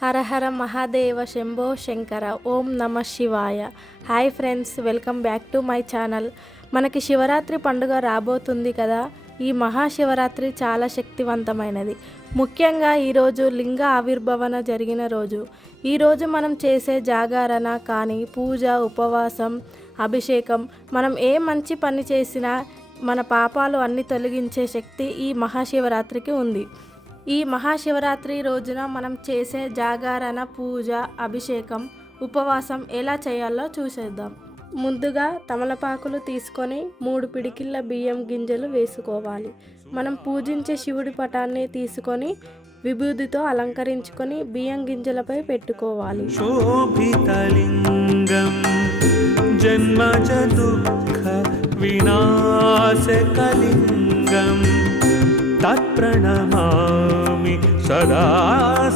హర హర మహాదేవ శంభో శంకర ఓం నమ శివాయ. Hi friends, welcome back to my channel. మనకి శివరాత్రి పండుగ రాబోతుంది కదా. ఈ మహాశివరాత్రి చాలా శక్తివంతమైనది. ముఖ్యంగా ఈరోజు లింగ ఆవిర్భవన జరిగిన రోజు. ఈరోజు మనం చేసే జాగరణ కానీ, పూజ, ఉపవాసం, అభిషేకం, మనం ఏ మంచి పని చేసినా మన పాపాలు అన్నీ తొలగించే శక్తి ఈ మహాశివరాత్రికి ఉంది. ఈ మహాశివరాత్రి రోజున మనం చేసే జాగరణ, పూజ, అభిషేకం, ఉపవాసం ఎలా చేయాలో చూసేద్దాం. ముందుగా తమలపాకులు తీసుకొని 3 పిడికిళ్ళ బియ్యం గింజలు వేసుకోవాలి. మనం పూజించే శివుడి పటాన్ని తీసుకొని విభూదితో అలంకరించుకొని బియ్యం గింజలపై పెట్టుకోవాలి. శోభితలింగం జన్మజ దుఃఖ వినాశకలింగం తత్ప్రణమామి సదా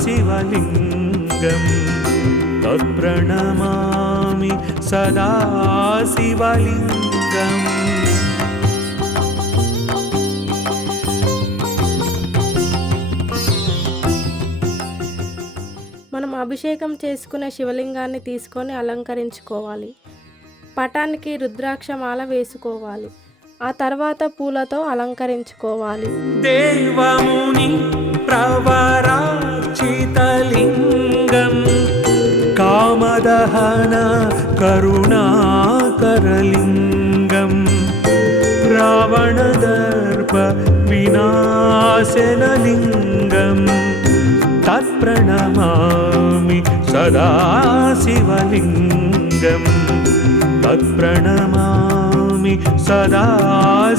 శివలింగం. తత్ప్రణమామి సదా శివలింగం. మనం అభిషేకం చేసుకునే శివలింగాన్ని తీసుకొని అలంకరించుకోవాలి. పటానికి రుద్రాక్షమాల వేసుకోవాలి. ఆ తర్వాత పూలతో అలంకరించుకోవాలి. దేవముని ప్రవరాచితలింగం కామదహన కరుణాకరలింగం రావణదర్ప వినాశనలింగం తత్ప్రణమామి సదా శివలింగం. తత్ప్రణమామి సదా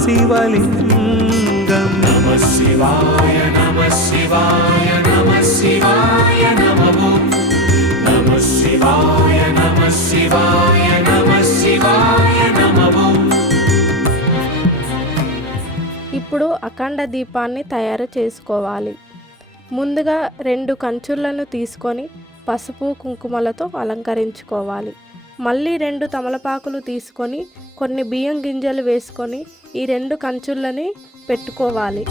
శివలింగం. నమః శివాయ నమః శివాయ నమః శివాయ నమః. నమః శివాయ నమః శివాయ నమః శివాయ నమః. ఇప్పుడు అఖండ దీపాన్ని తయారు చేసుకోవాలి. ముందుగా 2 కంచులను తీసుకొని పసుపు, కుంకుమలతో అలంకరించుకోవాలి. మళ్ళీ 2 తమలపాకులు తీసుకొని కొన్ని బియ్యం గింజలు వేసుకొని ఈ 2 కంచులని పెట్టుకోవాలి.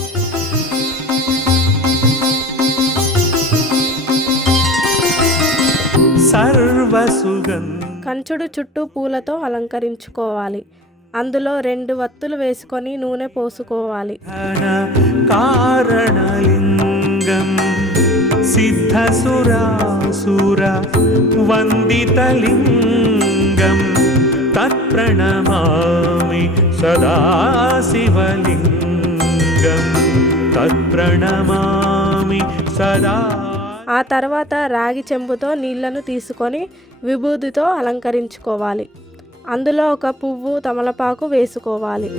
కంచుడు చుట్టూ పూలతో అలంకరించుకోవాలి. అందులో 2 వత్తులు వేసుకొని నూనె పోసుకోవాలి. కారణలింగం సిద్ధసురాసుర వందితలింగం తత్ప్రణమామి సదా శివలింగం. తత్ప్రణమామి సదా. ఆ తర్వాత రాగి చెంబుతో నీళ్లను తీసుకొని విభూదితో అలంకరించుకోవాలి. అందులో ఒక పువ్వు, తమలపాకు వేసుకోవాలి.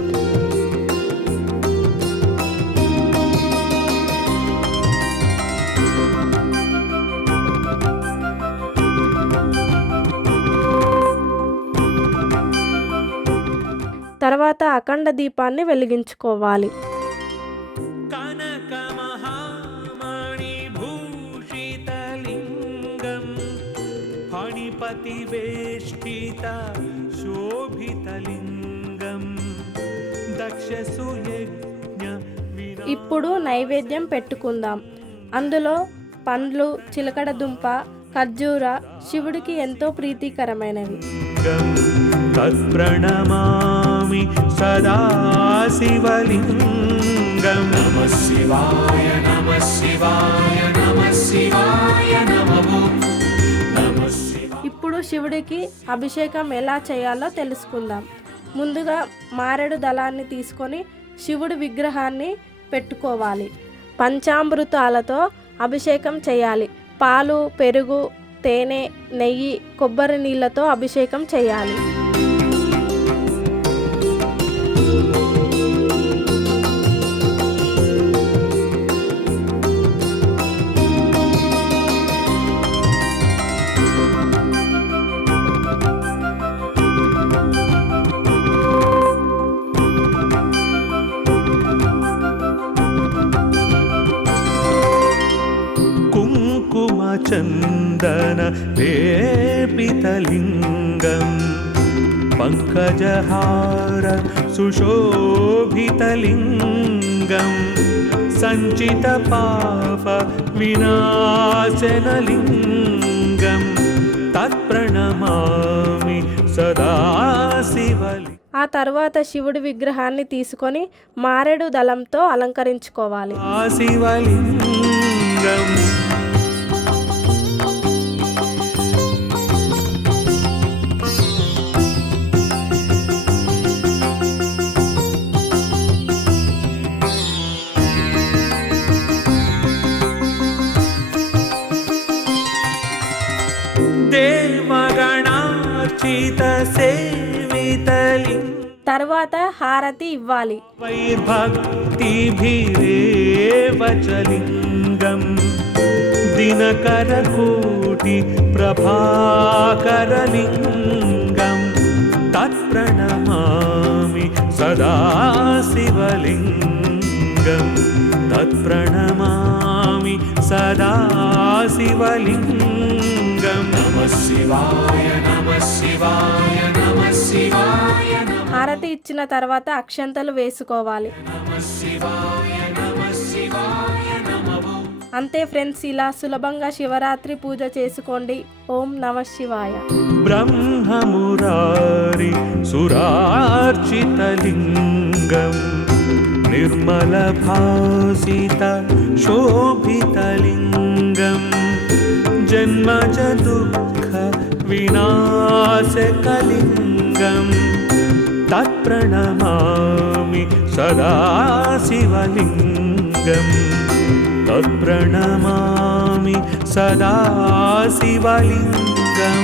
తర్వాత అఖండ దీపాన్ని వెలిగించుకోవాలి. కనకమహామణిభూషితలింగం ఫణిపతివేష్టిత శోభితలింగం దక్షసుయజ్ఞ. ఇప్పుడు నైవేద్యం పెట్టుకుందాం. అందులో పండ్లు, చిలకడ దుంప, ఖర్జూర శివుడికి ఎంతో ప్రీతికరమైనవి. తత్ప్రణమామి సదా శివలింగం. నమః శివాయ నమః శివాయ నమః శివాయ నమః. ఇప్పుడు శివుడికి అభిషేకం ఎలా చేయాలో తెలుసుకుందాం. ముందుగా మారేడు దళాన్ని తీసుకొని శివుడి విగ్రహాన్ని పెట్టుకోవాలి. పంచామృతాలతో అభిషేకం చేయాలి. పాలు, పెరుగు, తేనె, నెయ్యి, కొబ్బరి నీళ్ళతో అభిషేకం చేయాలి. చందన లేపితలింగం పంకజహార సుశోభితలింగం సంచిత పాప వినాశనలింగం తత్ప్రణమామి సదా శివలింగం. ఆ తర్వాత శివుడి విగ్రహాన్ని తీసుకొని మారేడు దళంతో అలంకరించుకోవాలి. శివలింగం దేవగణార్చిత సేవితలింగం తర్వాత హారతి ఇవ్వాలి. వైర్భక్తిభిరేవ చ లింగం దినకరకోటి ప్రభాకరలింగం తత్ప్రణమామి సదా శివలింగం తత్ప్రణమామి సదా శివలింగం. నమః శివాయ నమః శివాయ నమః శివాయ. హారతి ఇచ్చిన తర్వాత అక్షంతలు వేసుకోవాలి. అంతే ఫ్రెండ్స్, ఇలా సులభంగా శివరాత్రి పూజ చేసుకోండి. ఓం నమః శివాయ. బ్రహ్మమురారి సురార్చితలింగం నిర్మలభాసిత శోభితలింగం జన్మజ దుఃఖ వినాశకలింగం తత్ప్రణమామి సదా శివలింగం తత్ప్రణమామి సదా శివలింగం.